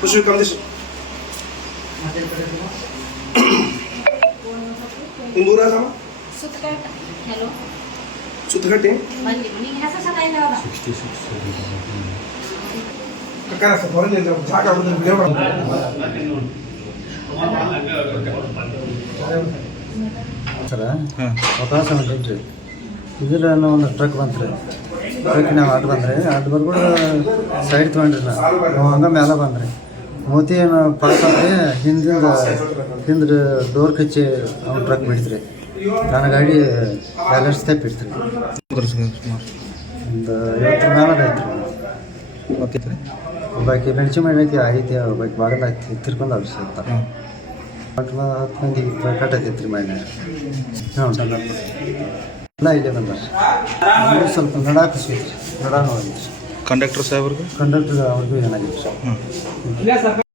ಖುಷಿ ಕಮ್ದಿಸ್ Indur sama Sutgati kakara sa foreign jenta jaga udah beliau ಸರ ಅವಕಾಶ ಉಂಟು ಇದ್ರ ಒಂದು ಟ್ರಕ್ ಬಂತ್ರಿ ಟ್ರಕ್ ನಾವು ಅಡ್ಡು ಬಂದ್ರಿ ಅಡ್ಡು ಬರ್ಬಿಟ್ಟು ಸೈಡ್ ತೊಗೊಂಡ್ರಿ ನಾವು ಹಂಗೆ ಮೇಲೆ ಬಂದ್ರಿ ಮೋತಿ ಏನು ಪಾಸ್ ಆದ್ರೆ ಹಿಂದೆ ಡೋರ್ ಕಚ್ಚಿ ಅವ್ನು ಟ್ರಕ್ ಬಿಡ್ತ್ರಿ ನನ್ನ ಗಾಡಿ ಬ್ಯಾಲೆನ್ಸ್ ತಪ್ಪಿಡ್ತ್ರಿ ಒಂದು 50 ಮೇಲೆ ಐತ್ರಿ ಬಾಕಿ ಮೆಣಸಿ ಮಣ್ಣು ಐತಿ ಬಾಕಿ ಬಾಗಲ ಐತಿ ತಿರ್ಕೊಂಡು ಅವ್ರು 10 ಮಂದಿ ಕಟ್ಟೈತಿ ಮಣ್ಣು ಎಲ್ಲ ಇಲ್ಲೇ ಬಂದಾರೆ ಸ್ವಲ್ಪ ನಡಾಕಿಸ್ರಿ ನಡಾ ನೋಡಿದ್ರಿ ಕಂಡಕ್ಟರ್ ಸಾಹೇಬ್ರಿಗೆ ಕಂಡಕ್ಟರ್ ಅವ್ರಿಗೂ ಏನಾಗಿತ್ತು